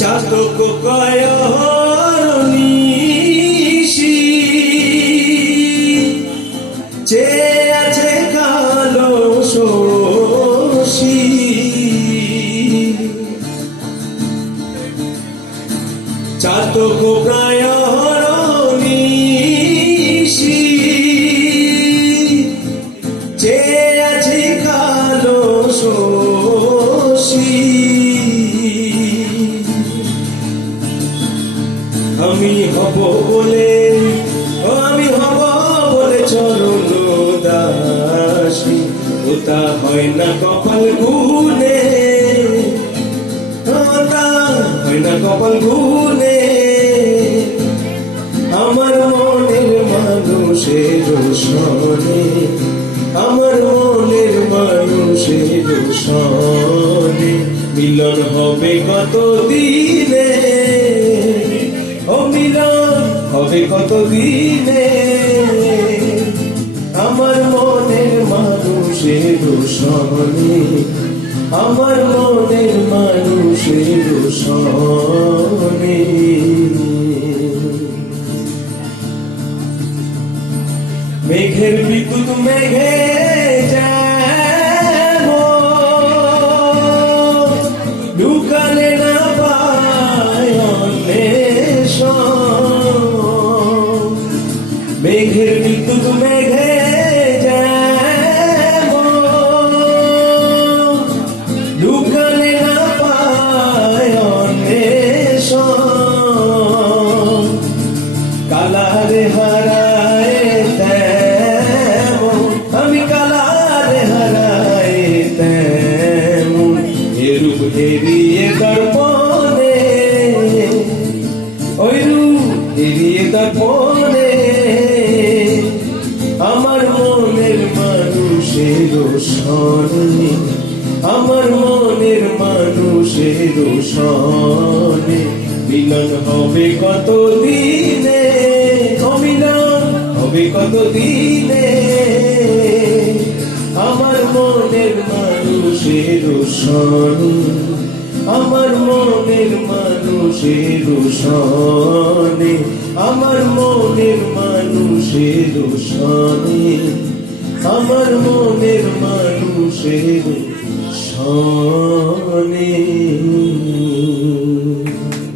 চাতক কায়নিশি চেয়ে আছে কালো শশী চাতক কায়নিশি চেয়ে আছে কালো শশী আমি হব বলে চরণ দাসী ওটা হয় না কপাল গুনে ওটা হয় না কপাল গুনে আমার মনের মানুষের সনে আমার মনের মানুষের সনে মিলন হবে কত দিনে ও মিলন হবে কত দিনে আমার মনের মানুষের সনে আমার মনের মানুষের সনে মেঘের বিদ্যুৎ মেঘে ঢুকালে না পায় মেঘের বিদ্যুৎ মেঘে ঢুকালে না পায় কালারে হারায় তেমন আমি কালারে হারায় তেমন এরূপ হেরিয়ে দর্পণে ওই রূপ হেরিয়ে দর্পণে আমার মনের মানুষের সনে আমার মনের মানুষের সনে মিলন হবে কত দিনে অমিলন হবে কত দিনে আমার মনের মানুষের সনে আমার মনের মানুষের সনে আমার মনের মানুষের সনে আমার মনের মানুষের সনে